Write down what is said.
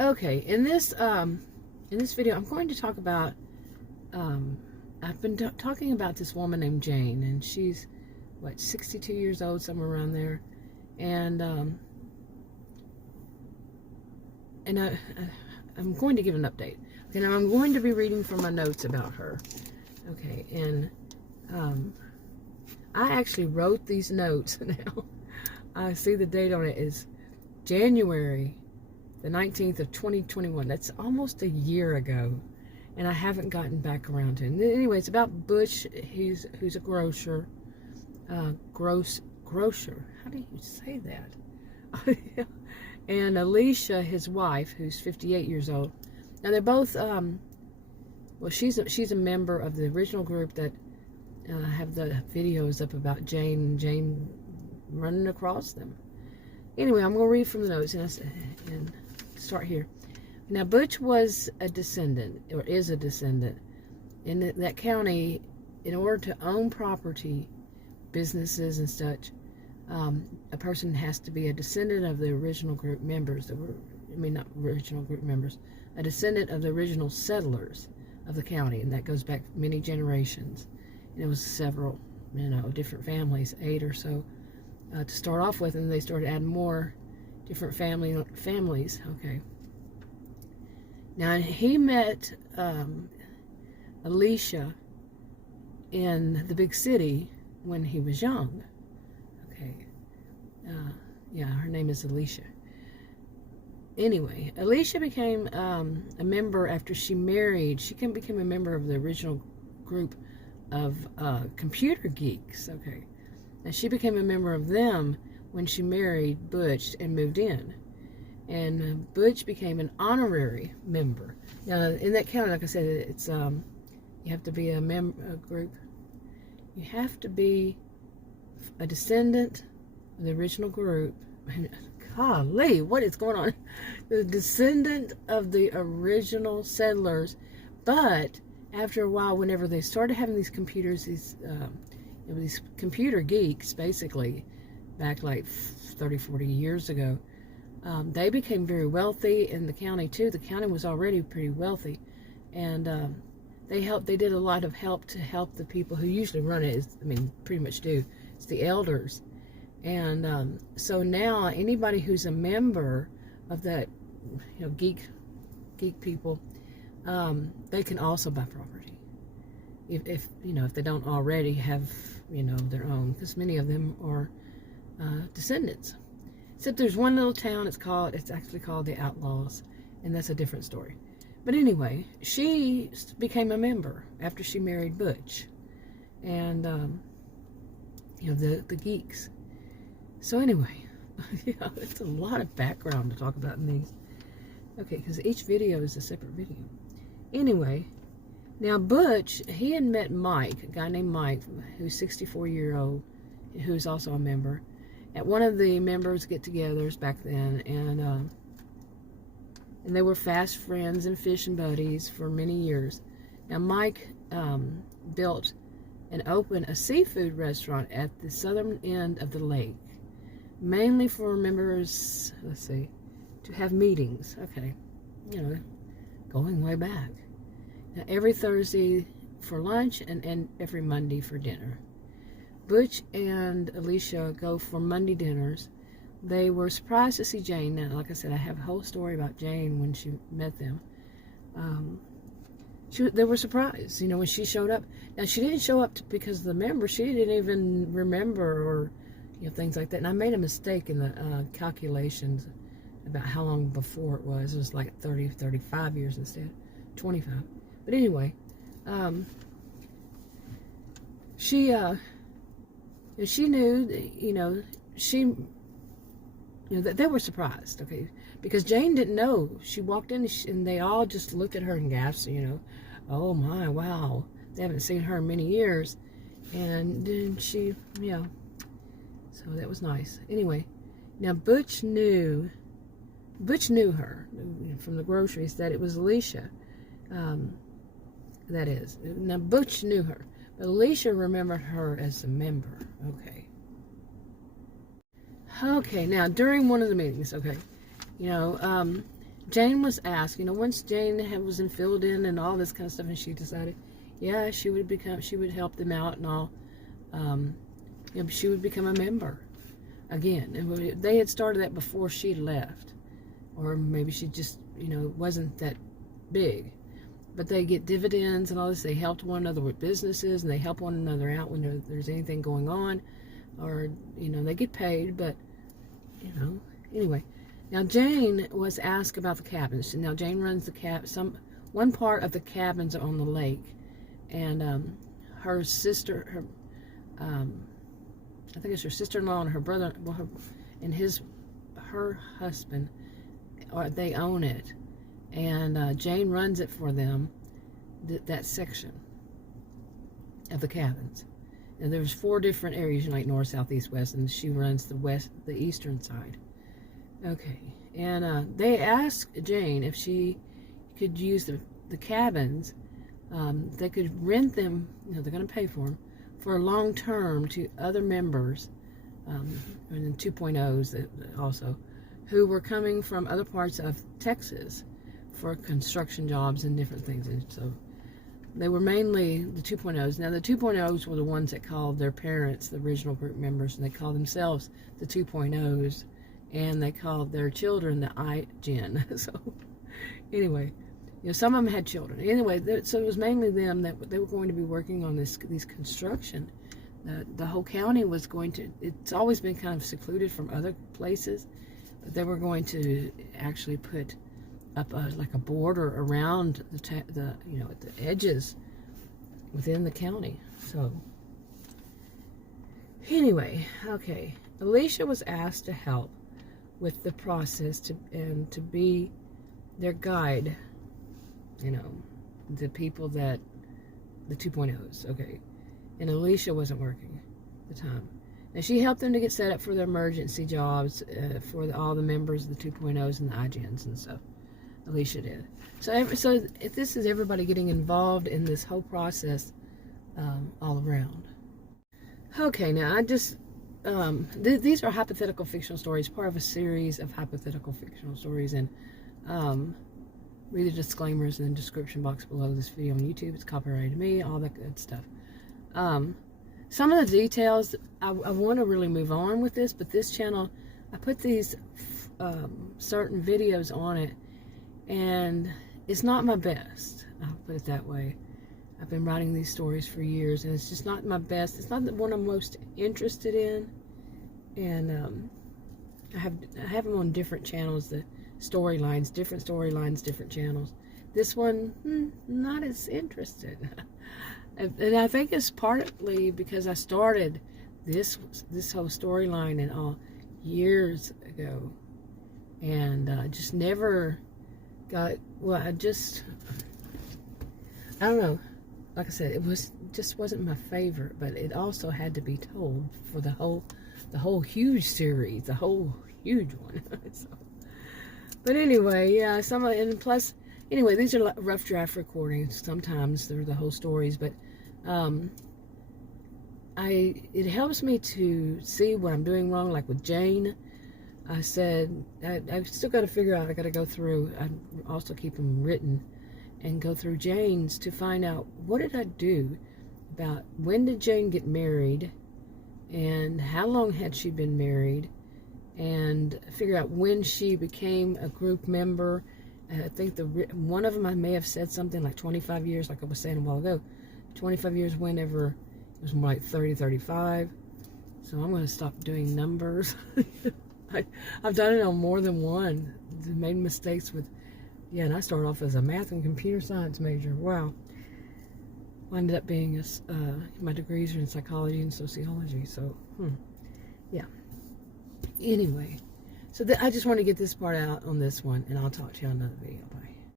Okay, in this video, I'm going to talk about. I've been talking about this woman named Jane, and she's what, 62 years old, somewhere around there, and I'm going to give an update. Okay, now I'm going to be reading from my notes about her. Okay, and I actually wrote these notes now. I see the date on it is January the 19th of 2021. That's almost a year ago, and I haven't gotten back around to it. Anyway, it's about Butch, who's a grocer. Grocer. How do you say that? And Alicia, his wife, who's 58 years old. Now they're both, well, she's a member of the original group that have the videos up about Jane running across them. Anyway, I'm going to read from the notes and start here. Now, Butch was a descendant, or is a descendant, in that county. In order to own property, businesses and such, a person has to be a descendant of the original group members. Not original group members, a descendant of the original settlers of the county, and that goes back many generations. And it was several, different families, 8 or so, to start off with, and they started adding more different families. Okay. Now he met Alicia in the big city when he was young. Okay. Yeah, her name is Alicia. Anyway, Alicia became a member after she married. She became a member of the original group of computer geeks. Okay. And she became a member of them when she married Butch and moved in. And Butch became an honorary member. Now, in that county, like I said, it's you have to be a group. You have to be a descendant of the original group. Golly, what is going on? The descendant of the original settlers. But after a while, whenever they started having these computers, these computer geeks, basically, back like 30, 40 years ago, they became very wealthy in the county too. The county was already pretty wealthy, and they did a lot of help to help the people who usually run it. Pretty much do. It's the elders. And so now anybody who's a member of that, geek people, they can also buy property. If they don't already have, their own, because many of them are descendants. Except there's one little town, it's actually called the Outlaws, and that's a different story. But anyway, she became a member after she married Butch, and the geeks. So anyway, it's a lot of background to talk about in these. Okay, because each video is a separate video. Anyway, now Butch, he had met Mike, a guy named Mike, who's 64-year-old, who's also a member, at one of the members get-togethers back then, and they were fast friends and fishing buddies for many years. Now Mike built and opened a seafood restaurant at the southern end of the lake, mainly for members, to have meetings. Okay, going way back. Now, every Thursday for lunch and every Monday for dinner. Butch and Alicia go for Monday dinners. They were surprised to see Jane. Now, like I said, I have a whole story about Jane when she met them. They were surprised, when she showed up. Now, she didn't show up because of the member. She didn't even remember or, things like that. And I made a mistake in the calculations about how long before it was. It was like 30, 35 years instead, 25. But anyway, she knew, that they were surprised, okay, because Jane didn't know. She walked in and they all just looked at her and gasped, oh my, wow, they haven't seen her in many years. And then she, so that was nice. Anyway, now Butch knew her from the groceries that it was Alicia. That is, now Butch knew her, but Alicia remembered her as a member. Okay, now during one of the meetings, Jane was asked, once Jane was filled in and all this kind of stuff, and she decided, yeah, she would help them out and all. She would become a member again. And they had started that before she left, or maybe she just, wasn't that big. But they get dividends and all this. They helped one another with businesses, and they help one another out when there's anything going on, or they get paid. But anyway. Now Jane was asked about the cabins. Now Jane runs the one part of the cabins on the lake, and her sister, I think it's her sister-in-law and her brother, her husband, they own it, and Jane runs it for them, that section of the cabins. And there's 4 different areas, like north, south, east, west, and she runs the eastern side. Okay, and they asked Jane if she could use the cabins. They could rent them, they're going to pay for them, for long term to other members, and 2.0s also, who were coming from other parts of Texas for construction jobs and different things. And so they were mainly the 2.0s. Now the 2.0s were the ones that called their parents the original group members, and they called themselves the 2.0s. And they called their children the iGen. So, anyway, some of them had children. Anyway, so it was mainly them that they were going to be working on these construction. The whole county was going to. It's always been kind of secluded from other places, but they were going to actually put up like a border around at the edges within the county. So, anyway, okay, Alicia was asked to help with the process to be their guide, the people the 2.0s, okay. And Alicia wasn't working at the time. And she helped them to get set up for their emergency jobs for all the members of the 2.0s and the iGens and stuff. Alicia did. So this is everybody getting involved in this whole process all around. Okay, now I just these are hypothetical fictional stories, part of a series of hypothetical fictional stories, and read the disclaimers in the description box below this video on YouTube. It's copyrighted to me, all that good stuff. Some of the details, I want to really move on with this, but this channel, I put these certain videos on it, and it's not my best. I'll put it that way. I've been writing these stories for years, and it's just not my best. It's not the one I'm most interested in, and I have them on different channels. The storylines, different channels. This one, not as interested, and I think it's partly because I started this whole storyline and all years ago, and just never got. Well, I don't know. Like I said, just wasn't my favorite, but it also had to be told for the whole huge series, the whole huge one. So, but anyway, yeah, and plus, anyway, these are rough draft recordings. Sometimes they're the whole stories, but it helps me to see what I'm doing wrong. Like with Jane, I said I've still got to figure out. I got to go through. I also keep them written. And go through Jane's to find out what did I do about when did Jane get married and how long had she been married, and figure out when she became a group member. I think one of them I may have said something like 25 years, like I was saying a while ago, 25 years whenever it was more like 30, 35. So I'm going to stop doing numbers. I've done it on more than one. Made mistakes with. Yeah, and I started off as a math and computer science major. Wow. I ended up being my degrees are in psychology and sociology. So, yeah. Anyway, so I just want to get this part out on this one, and I'll talk to you on another video. Bye.